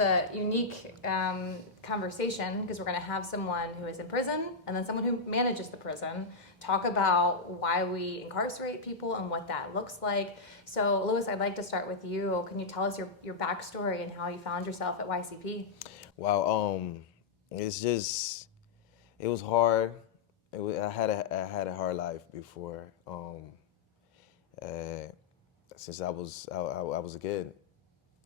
a unique conversation because we're going to have someone who is in prison and then someone who manages the prison talk about why we incarcerate people and what that looks like. So, Luis, I'd like to start with you. Can you tell us your backstory and how you found yourself at YCP? Wow, it was hard. I had a hard life before. Uh, since I was a kid.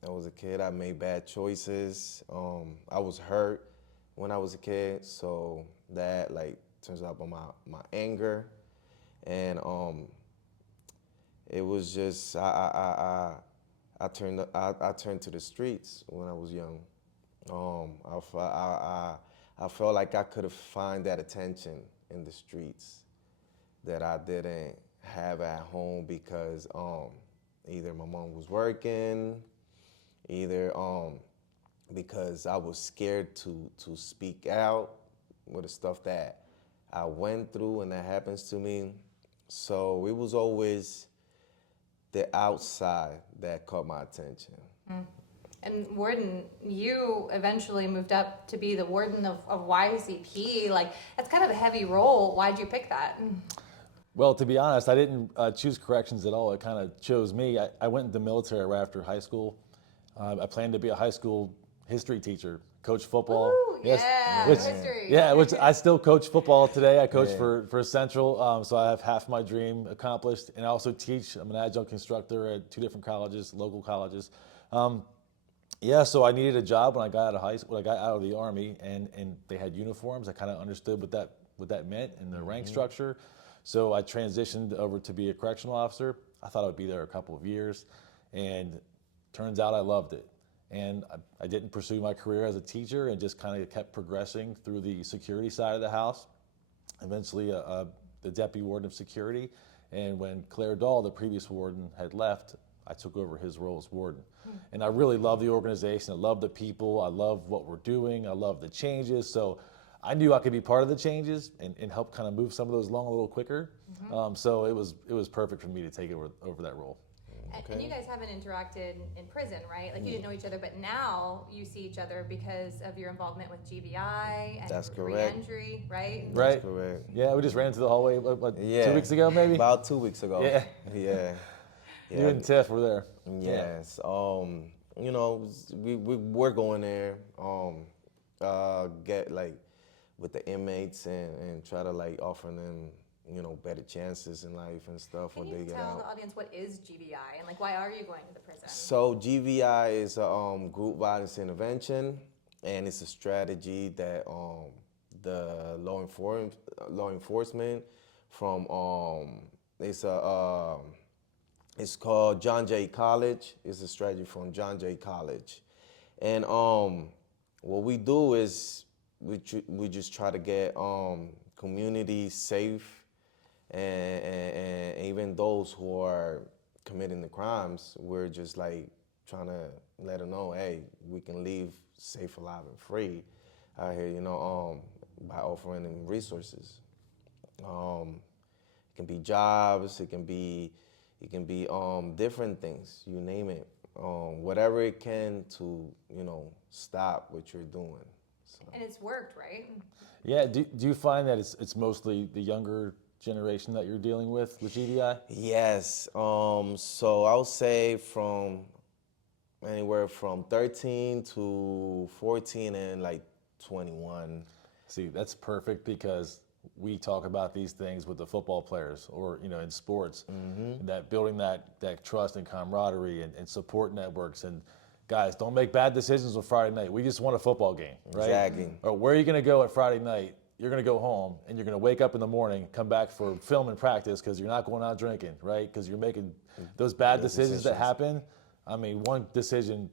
I was a kid. I made bad choices. I was hurt when I was a kid, so that like turns out on my anger, and it was just I turned to the streets when I was young. I felt like I could have find that attention in the streets that I didn't have at home because either my mom was working, either because I was scared to speak out with the stuff that I went through and that happens to me. So it was always the outside that caught my attention. And Warden, you eventually moved up to be the warden of YCP. Like, that's kind of a heavy role. Why'd you pick that? Well, to be honest, I didn't choose corrections at all. It kind of chose me. I went into the military right after high school. I planned to be a high school history teacher, coach football. Ooh, yes, yeah, which, history. yeah, which I still coach football today. I coach for Central, so I have half my dream accomplished. And I also teach. I'm an adjunct instructor at 2 different colleges, local colleges. Yeah, so I needed a job when I got out of high school. When I got out of the Army, and they had uniforms. I kind of understood what that meant and the rank structure. So I transitioned over to be a correctional officer. I thought I would be there a couple of years, and turns out I loved it. And I didn't pursue my career as a teacher and just kind of kept progressing through the security side of the house. Eventually, the deputy warden of security, and when Claire Dahl, the previous warden, had left, I took over his role as warden. And I really love the organization. I love the people. I love what we're doing. I love the changes. So I knew I could be part of the changes and help kind of move some of those along a little quicker. So it was perfect for me to take over that role. And you guys haven't interacted in prison, right? Like, you didn't know each other, but now you see each other because of your involvement with GBI and That's correct. re-entry, right? Right. That's correct. Yeah, we just ran into the hallway, what, Yeah. 2 weeks ago, maybe? About 2 weeks ago. Yeah. Yeah. You and Tiff were there. Yes. You know, we're going there, get like with the inmates and try to like offer them, you know, better chances in life and stuff when they Can you get tell out. the audience what is GBI and like why are you going to the prison? So GVI is a group violence intervention, and it's a strategy that the law enforcement from it's called John Jay College. It's a strategy from John Jay College, and what we do is we just try to get communities safe, and even those who are committing the crimes, we're just like trying to let them know, hey, we can live safe, alive, and free out here, you know, by offering them resources. It can be jobs, it can be different things, you name it. Whatever it can to, you know, stop what you're doing. So. And it's worked, right? Yeah, do you find that it's mostly the younger generation that you're dealing with GDI? Yes, so I'll say from anywhere from 13 to 14 and like 21. See, that's perfect because we talk about these things with the football players or, you know, in sports, that building that trust and camaraderie and support networks. And guys, don't make bad decisions on Friday night. We just won a football game, right? Exactly. Or where are you going to go at Friday night? You're going to go home and you're going to wake up in the morning, come back for film and practice because you're not going out drinking, right? Because you're making those bad decisions that happen. I mean, one decision,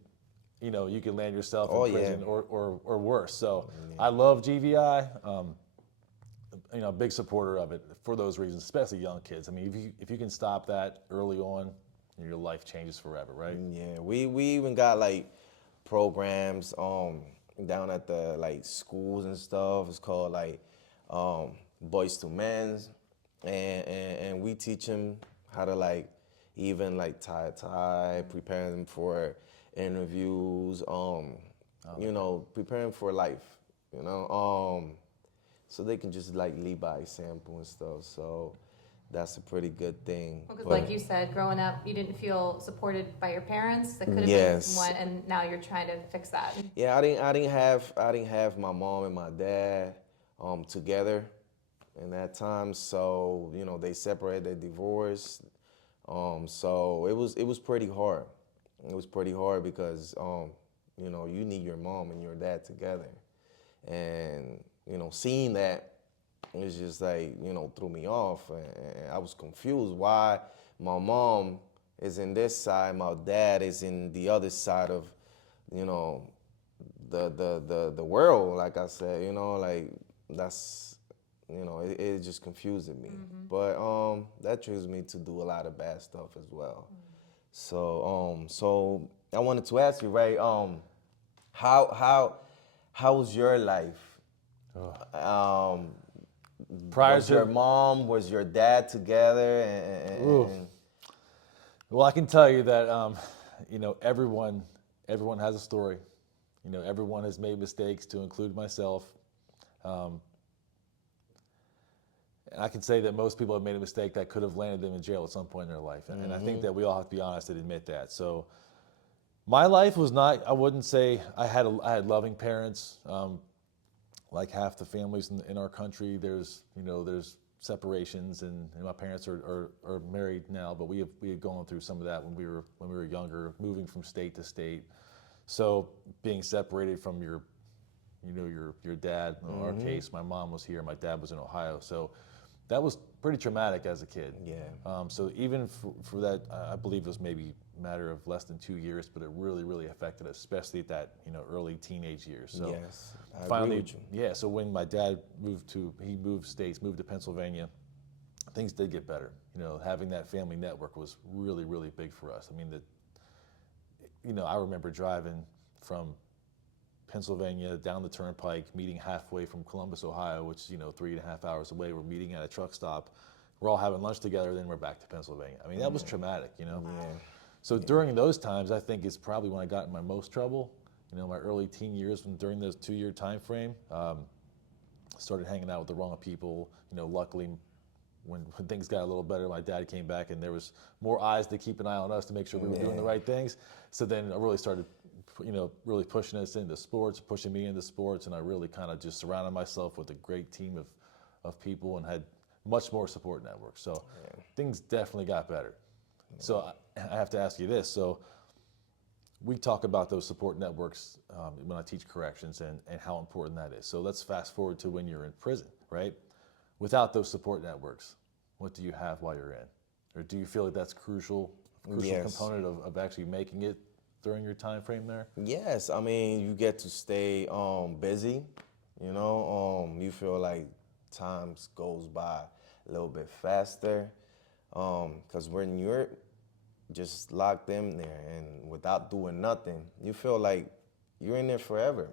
you know, you can land yourself in prison or worse. So I love GVI. You know, big supporter of it for those reasons, especially young kids. I mean, if you can stop that early on, your life changes forever, right? Yeah, we even got like programs down at the like schools and stuff. It's called like Boys to Men's, and we teach them how to like even like tie a tie, prepare them for interviews, you know, preparing for life, you know, so they can just like lead by example and stuff. So that's a pretty good thing. Because like you said, growing up, you didn't feel supported by your parents. That could have Yes. been one, and now you're trying to fix that. Yeah, I didn't have my mom and my dad together in that time. So you know, they separated, they divorced. So it was pretty hard. It was pretty hard because you know, you need your mom and your dad together, and you know, seeing that, it's just like, you know, threw me off, and I was confused why my mom is in this side, my dad is in the other side of, you know, the world. Like I said, you know, like that's, you know, it just confused me. But that triggers me to do a lot of bad stuff as well. So I wanted to ask you, right? How was your life? Prior Was to your mom, was your dad together? And Well, I can tell you that, you know, everyone has a story. You know, everyone has made mistakes, to include myself. And I can say that most people have made a mistake that could have landed them in jail at some point in their life. And I think that we all have to be honest and admit that. So my life was not, I wouldn't say I had loving parents. Like half the families in our country, there's separations, and my parents are married now, but we had gone through some of that when we were younger, moving from state to state. So being separated from your dad, in our case, my mom was here, my dad was in Ohio. So that was pretty traumatic as a kid. Yeah. So even for that, I believe it was maybe a matter of less than 2 years, but it really, really affected us, especially at that, you know, early teenage years. So Yes, I finally, agree with you. yeah. So when my dad moved states, moved to Pennsylvania, things did get better. You know, having that family network was really, really big for us. I mean, I remember driving from Pennsylvania down the turnpike, meeting halfway from Columbus, Ohio, which is, 3.5 hours away. We're meeting at a truck stop. We're all having lunch together, then we're back to Pennsylvania. I mean, that was traumatic, Yeah. So during those times, I think it's probably when I got in my most trouble. My early teen years, during those 2-year time frame, started hanging out with the wrong people. Luckily, when things got a little better, my dad came back, and there was more eyes to keep an eye on us to make sure we were doing the right things. So then I really started, really pushing us into sports, pushing me into sports, and I really kind of just surrounded myself with a great team of people and had much more support network. So things definitely got better. So I have to ask you this. So we talk about those support networks when I teach corrections and how important that is. So let's fast forward to when you're in prison, right? Without those support networks, what do you have while you're in? Or do you feel like that's crucial component of actually making it during your time frame there? Yes, I mean, you get to stay busy, you feel like time goes by a little bit faster, because when you're just locked in there and without doing nothing, you feel like you're in there forever.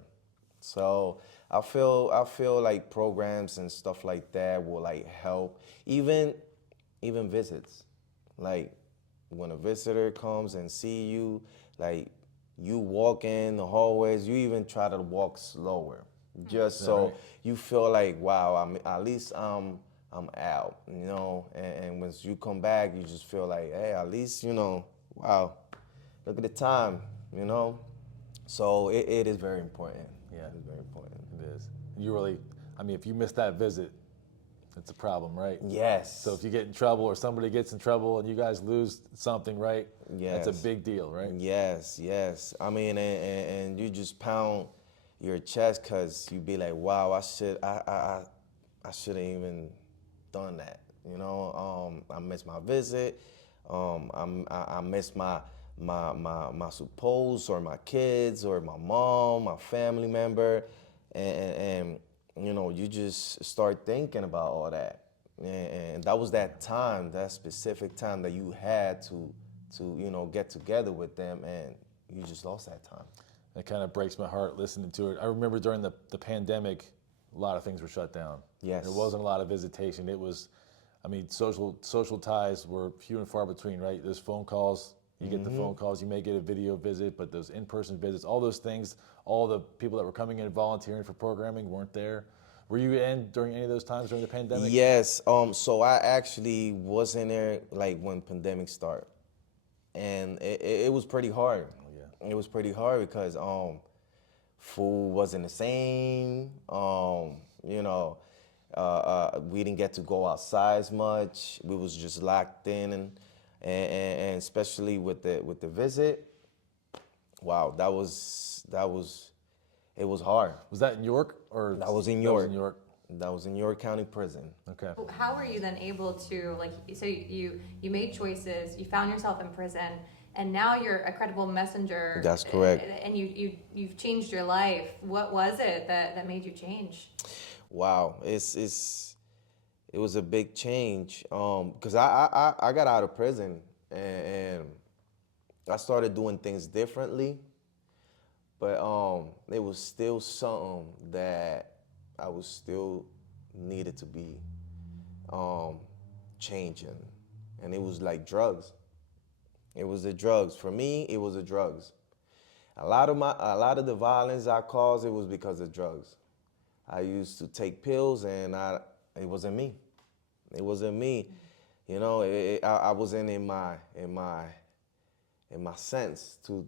So I feel like programs and stuff like that will like help, even visits. Like when a visitor comes and see you, like you walk in the hallways, you even try to walk slower, just so you feel like, wow, at least I'm out, and once you come back, you just feel like, hey, at least, wow, look at the time, So it is very important. Yeah. It's very important. It is. You really, if you miss that visit, it's a problem, right? Yes. So if you get in trouble or somebody gets in trouble and you guys lose something, right? Yes. That's a big deal, right? Yes. I mean, and you just pound your chest because you be like, wow, I shouldn't even done that. I missed my visit. I missed my suppose, or my kids, or my mom, my family member, and you just start thinking about all that, and that was that time, that specific time that you had to get together with them, and you just lost that time. It kind of breaks my heart listening to it. I remember during the pandemic, a lot of things were shut down. Yes. There wasn't a lot of visitation. It was, social ties were few and far between, right? There's phone calls You get the phone calls, you may get a video visit, but those in-person visits, all those things, all the people that were coming in volunteering for programming weren't there. Were you in during any of those times during the pandemic? Yes. So I actually was in there like when pandemic started, and it was pretty hard. Oh, yeah. It was pretty hard because food wasn't the same. You know, we didn't get to go outside as much. We was just locked in, and especially with the visit. Wow, it was hard. Was that in York or? That was in That York. was in York. That was in York County Prison. Okay. How were you then able to, like, so you made choices, you found yourself in prison, and now you're a credible messenger. That's correct. And you've changed your life. What was it that made you change? Wow, it was a big change. Because I got out of prison and I started doing things differently, but it was still something that I was still needed to be changing, and it was like drugs. It was the drugs. For me, it was the drugs. A lot of the violence I caused, it was because of drugs. I used to take pills, and it wasn't me. It wasn't me. You know, I wasn't in my sense to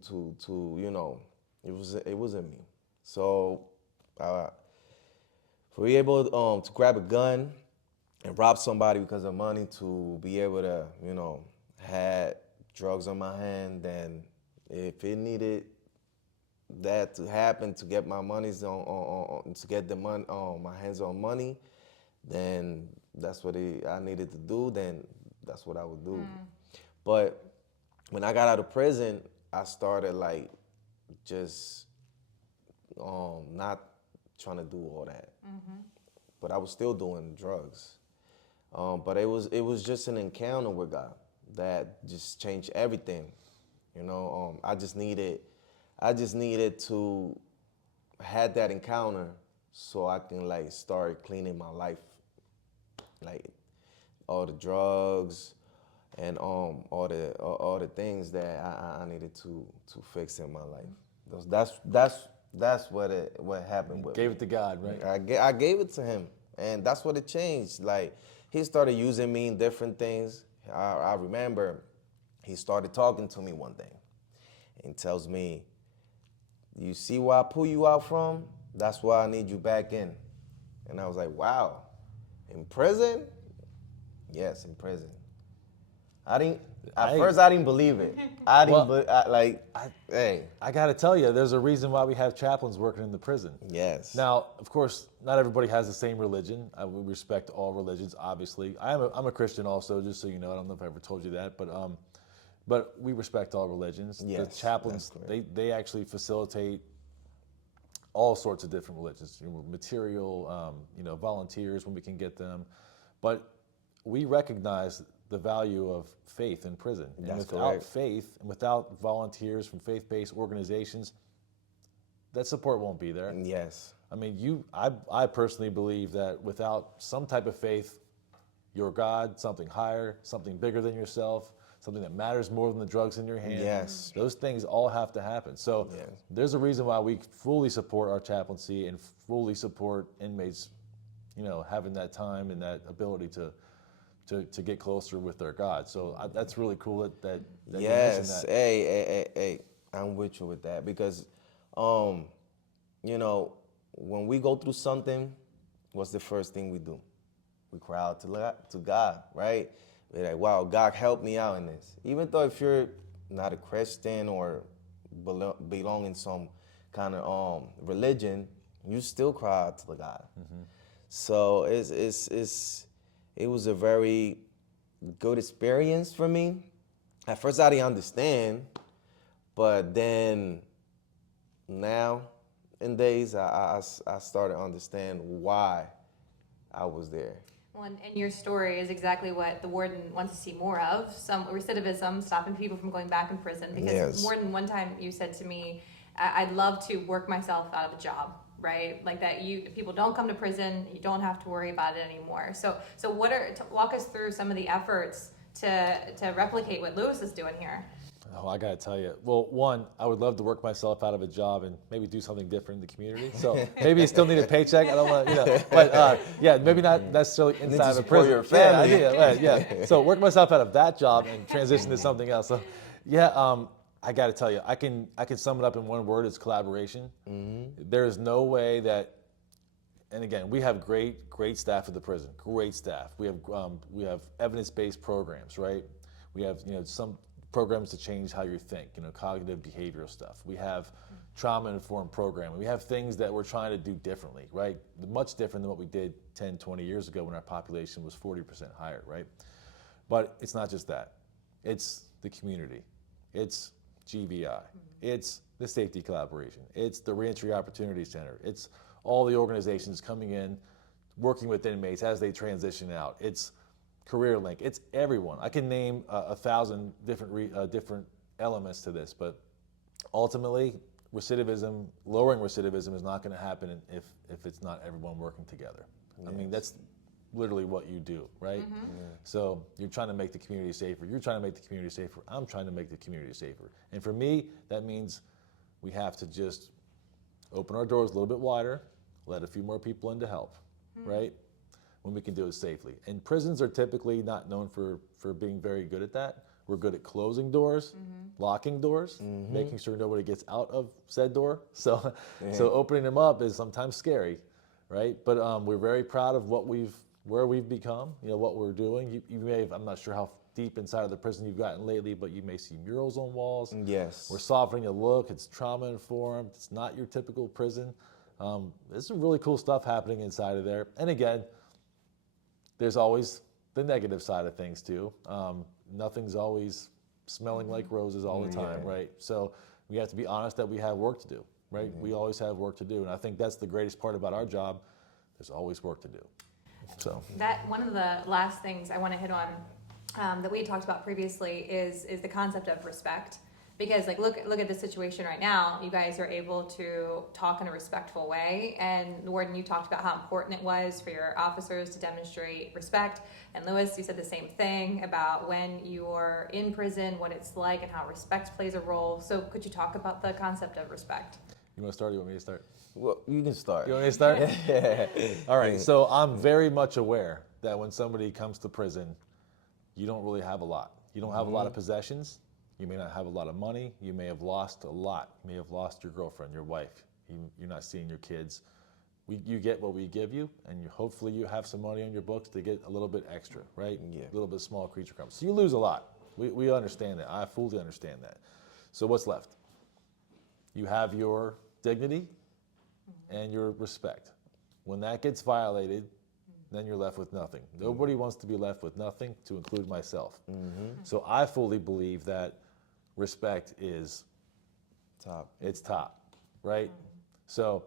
you know, it wasn't me. So for be able to grab a gun and rob somebody because of money, to be able to, you know, had drugs on my hand, then if it needed that to happen to get my monies to get the money my hands on money, then that's what I needed to do. Then that's what I would do. But when I got out of prison, I started like just not trying to do all that. But I was still doing drugs. But it was just an encounter with God that just changed everything. You know, I just needed to had that encounter so I can like start cleaning my life, like all the drugs and all the things that I needed to fix in my life. That's what happened with Gave me. it to God, right? I gave it to him, and that's what it changed. Like, he started using me in different things. I remember he started talking to me one day and tells me, "You see where I pull you out from? That's why I need you back in." And I was like, wow, in prison? Yes, in prison. At first I didn't believe it. I didn't, hey. I got to tell you, there's a reason why we have chaplains working in the prison. Yes. Now, of course, not everybody has the same religion. We respect all religions, obviously. I'm a Christian also, just so you know. I don't know if I ever told you that, but we respect all religions. Yes, the chaplains, they actually facilitate all sorts of different religions, material, volunteers when we can get them. But we recognize the value of faith in prison. And without faith and without volunteers from faith-based organizations, that support won't be there. Yes. I mean, I personally believe that without some type of faith, your God, something higher, something bigger than yourself, something that matters more than the drugs in your hand. Yes. Those things all have to happen. So there's a reason why we fully support our chaplaincy and fully support inmates, having that time and that ability to get closer with their God. So that's really cool that you mentioned that. Hey, I'm with you with that because, when we go through something, what's the first thing we do? We cry out to God, right? We're like, wow, God, help me out in this. Even though if you're not a Christian or belong in some kind of religion, you still cry out to the God. Mm-hmm. So it was a very good experience for me. At first, I didn't understand, but then now, in days, I started to understand why I was there. Well, and your story is exactly what the warden wants to see more of, some recidivism, stopping people from going back in prison. Because more than one time you said to me, I'd love to work myself out of a job, right? Like that people don't come to prison, you don't have to worry about it anymore. So walk us through some of the efforts to replicate what Luis is doing here. Oh, I gotta tell you. Well, one, I would love to work myself out of a job and maybe do something different in the community. So maybe you still need a paycheck. I don't want to, but yeah, maybe not necessarily Need inside to of a support prison. your family. Yeah. So work myself out of that job and transition to something else. So yeah, I gotta tell you, I can sum it up in one word: it's collaboration. There is no way that. And again, we have great staff at the prison. Great staff. We have evidence-based programs, right? We have some programs to change how you think. Cognitive behavioral stuff. We have trauma-informed programming. We have things that we're trying to do differently, right? Much different than what we did 10, 20 years ago when our population was 40% higher, right? But it's not just that. It's the community. It's GBI. It's the Safety Collaboration. It's the Reentry Opportunity Center. It's all the organizations coming in, working with inmates as they transition out. It's CareerLink. It's everyone. I can name 1,000 different elements to this, but ultimately, lowering recidivism is not going to happen if it's not everyone working together. Yes. I mean, that's literally what you do, right? Yeah. So you're trying to make the community safer. You're trying to make the community safer. I'm trying to make the community safer. And for me, that means we have to just open our doors a little bit wider, let a few more people in to help, right? When we can do it safely. And prisons are typically not known for being very good at that. We're good at closing doors, locking doors, making sure nobody gets out of said door. So opening them up is sometimes scary, right? But we're very proud of where we've become, what we're doing. You may have, I'm not sure how deep inside of the prison you've gotten lately, but you may see murals on walls. Yes. We're softening the look. It's trauma informed. It's not your typical prison. There's some really cool stuff happening inside of there. And again, there's always the negative side of things too. Nothing's always smelling like roses all the time, right? So we have to be honest that we have work to do, right? We always have work to do. And I think that's the greatest part about our job. There's always work to do. So that one of the last things I want to hit on that we talked about previously is the concept of respect. Because look at the situation right now. You guys are able to talk in a respectful way, and Warden, you talked about how important it was for your officers to demonstrate respect. And Luis, you said the same thing about when you're in prison, what it's like, and how respect plays a role. So could you talk about the concept of respect? You want to start? Or you want me to start? Well, you can start. You want me to start? All right. So I'm very much aware that when somebody comes to prison, you don't really have a lot. You don't have a lot of possessions. You may not have a lot of money. You may have lost a lot. You may have lost your girlfriend, your wife. You're not seeing your kids. You get what we give you, and hopefully you have some money on your books to get a little bit extra, right? Yeah. A little bit small creature comes. So you lose a lot. We understand that. I fully understand that. So what's left? You have your dignity and your respect. When that gets violated, then you're left with nothing. Nobody wants to be left with nothing, to include myself. So I fully believe that respect is top. It's top, right? So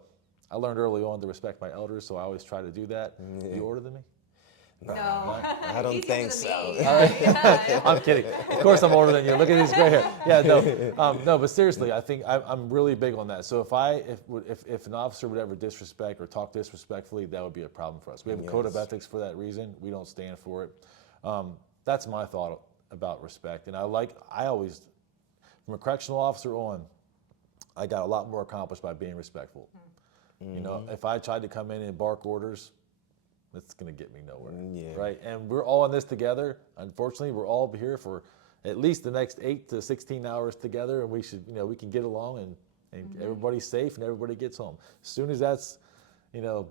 I learned early on to respect my elders, so I always try to do that. You older than me? No. I don't think so. I'm kidding. Of course I'm older than you. Look at this gray hair. Yeah, no, but seriously, I think I'm really big on that. So if an officer would ever disrespect or talk disrespectfully, that would be a problem for us. We have a code of ethics for that reason. We don't stand for it. That's my thought about respect. And I always, from a correctional officer on, I got a lot more accomplished by being respectful. If I tried to come in and bark orders, that's going to get me nowhere, right? And we're all in this together. Unfortunately, we're all here for at least the next 8 to 16 hours together, and we should, we can get along and everybody's safe and everybody gets home. As soon as that's, not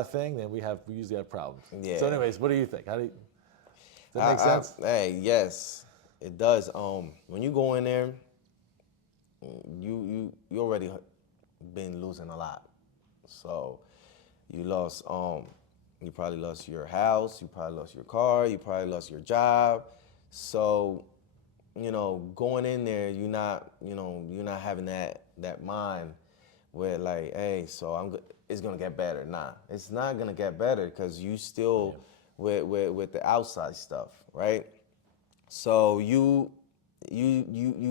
a thing, then we usually have problems. Yeah. So, anyways, what do you think? Does that make sense? Hey, yes, it does. When you go in there, you already been losing a lot, so you lost. You probably lost your house, you probably lost your car, you probably lost your job. So, going in there, you're not having that mind where hey, so it's gonna get better. Nah, it's not gonna get better because you still with the outside stuff, right? So you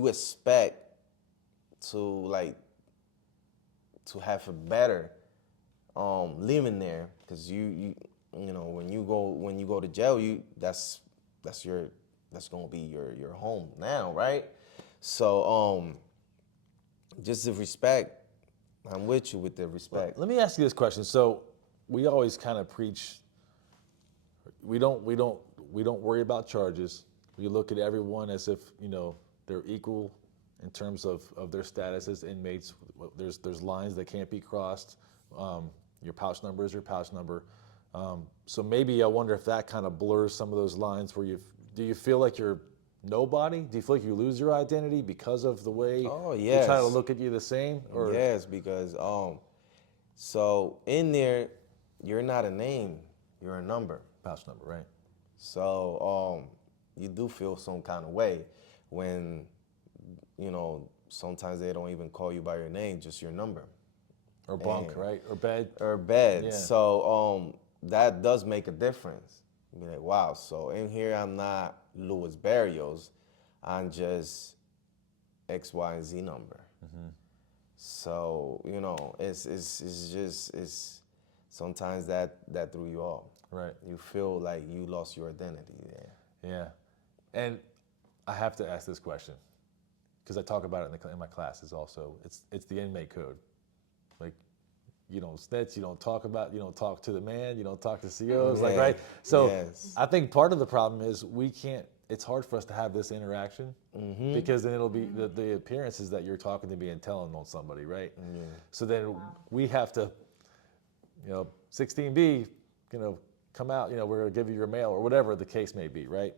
expect to have a better living there, because when you go to jail, that's your that's gonna be your home now, right? So just the respect. I'm with you with the respect. Let me ask you this question. So we always kind of preach. We don't worry about charges. We look at everyone as if they're equal in terms of their status as inmates. There's lines that can't be crossed. Your pouch number is your pouch number. So maybe I wonder if that kind of blurs some of those lines where do you feel like you're nobody? Do you feel like you lose your identity because of the way they try to look at you the same? Or? Yes, because so in there, you're not a name, you're a number. Pouch number, right? So you do feel some kind of way when sometimes they don't even call you by your name, just your number. Or bunk, right? Or bed. Or bed. Yeah. So that does make a difference. Be like, wow, so in here I'm not Luis Berrios, I'm just X, Y, and Z number. Mm-hmm. So, it's sometimes that threw you off. Right. You feel like you lost your identity there. Yeah. And I have to ask this question because I talk about it in my classes also. It's the inmate code. Like, you don't snitch, you don't talk to the man, you don't talk to COs, like, right? So yes. I think part of the problem is it's hard for us to have this interaction because then it'll be the appearance is that you're talking to me and telling on somebody, right? Yeah. So then we have to, 16B, come out, we're gonna give you your mail or whatever the case may be, right?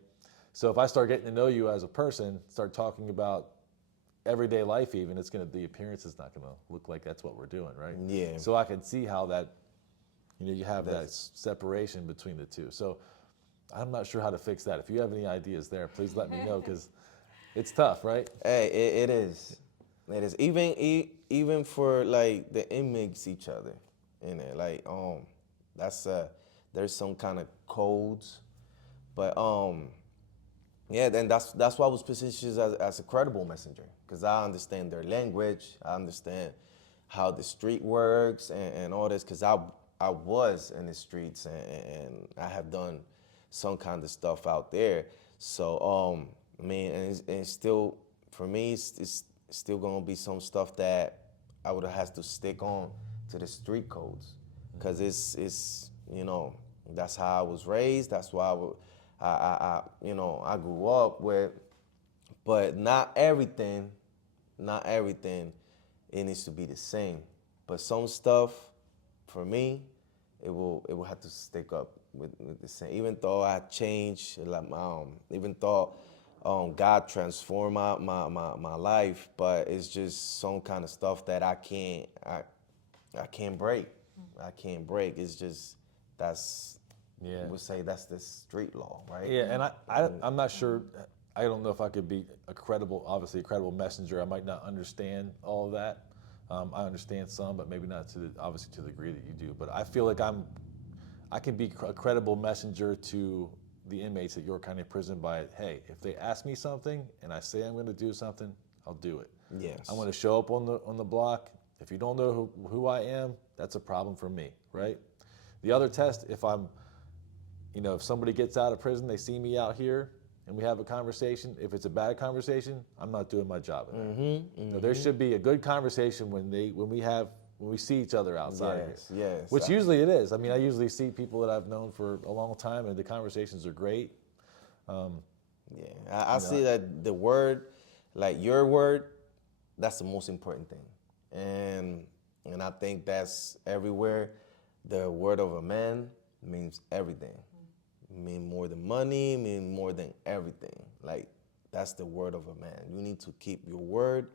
So if I start getting to know you as a person, start talking about everyday life even, the appearance is not gonna look like that's what we're doing, right? Yeah. So I can see how that, you have that separation between the two. So I'm not sure how to fix that. If you have any ideas there, please let me know because it's tough, right? Hey, it is. It is. Even for like the inmates each other in it. Like there's some kind of codes. But yeah, then that's why I was positioned as a credible messenger. Because I understand their language, I understand how the street works and all this, because I was in the streets and I have done some kind of stuff out there. So, and still, for me, it's still gonna be some stuff that I would have to stick on to the street codes, because it's that's how I was raised. That's why I grew up with. But not everything, it needs to be the same. But some stuff, for me, it will have to stick up with the same. Even though I changed, even though God transformed my life, but it's just some kind of stuff that I can't break. I can't break. It's just we'll say that's the street law, right? Yeah, and I'm not sure. I don't know if I could be a credible messenger. I might not understand all of that. I understand some, but maybe not to the degree that you do. But I feel like I can be a credible messenger to the inmates at York County Prison by, hey, if they ask me something and I say I'm going to do something, I'll do it. Yes. I'm going to show up on the block. If you don't know who I am, that's a problem for me, right? The other test, if somebody gets out of prison, they see me out here, and we have a conversation. If it's a bad conversation, I'm not doing my job. There should be a good conversation when we see each other outside here. Yes. Which usually it is. I mean, I usually see people that I've known for a long time, and the conversations are great. I see that the word, like your word, that's the most important thing, and I think that's everywhere. The word of a man means everything. Mean more than money, mean more than everything. Like, that's the word of a man. You need to keep your word,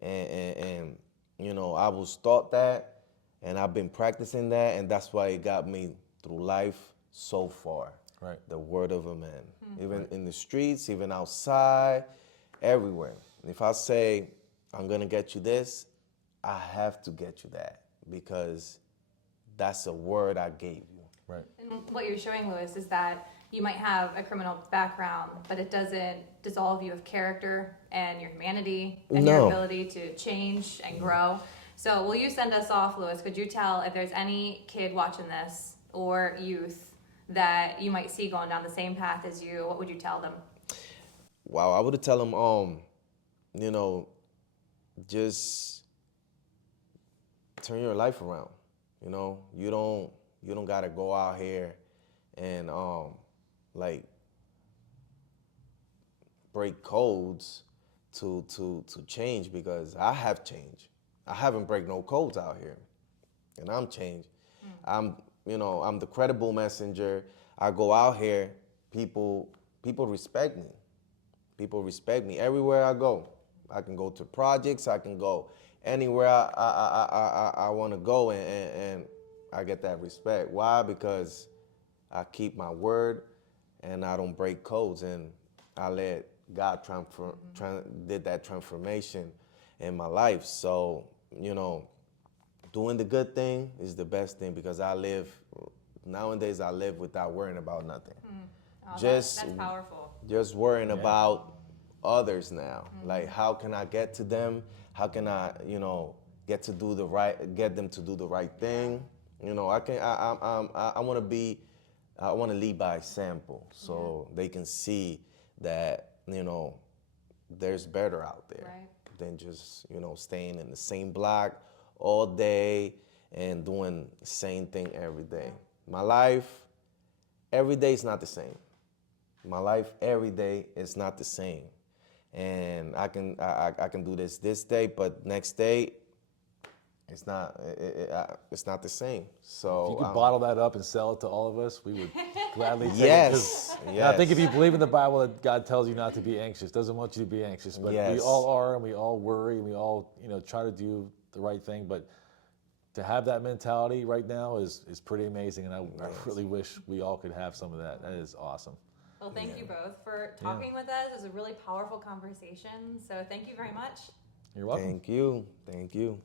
and I was taught that, and I've been practicing that, and that's why it got me through life so far. Right. The word of a man. Even in the streets, even outside, everywhere. If I say, I'm gonna get you this, I have to get you that, because that's a word I gave you. Right. And what you're showing, Luis, is that you might have a criminal background, but it doesn't dissolve you of character and your humanity and your ability to change and grow. So will you send us off, Luis? Could you tell if there's any kid watching this or youth that you might see going down the same path as you? What would you tell them? wow, I would tell them, you know, just turn your life around. You know, you don't gotta go out here and like break codes to change, because I have changed. I haven't break no codes out here, and I'm changed. I'm the credible messenger. I go out here, people respect me. People respect me everywhere I go. I can go to projects. I can go anywhere I want to go, and I get that respect. Why? Because I keep my word, and I don't break codes, and I let God did that transformation in my life. So, you know, doing the good thing is the best thing, because nowadays I live without worrying about nothing. Oh, Just that's powerful. Just worrying about others now. Like, how can I get to them? How can I, get them to do the right thing? You know, I want to lead by example, so they can see that, there's better out there than just, staying in the same block all day and doing the same thing every day. My life, every day is not the same. My life every day is not the same. And I can do this day, but next day, it's not the same. So if you could bottle that up and sell it to all of us, we would gladly take it. Yes. And I think if you believe in the Bible that God tells you not to be anxious, doesn't want you to be anxious, but we all are, and we all worry, and we all try to do the right thing. But to have that mentality right now is pretty amazing, and I really wish we all could have some of that. That is awesome. Well, thank you both for talking with us. It was a really powerful conversation. So thank you very much. You're welcome. Thank you. Thank you.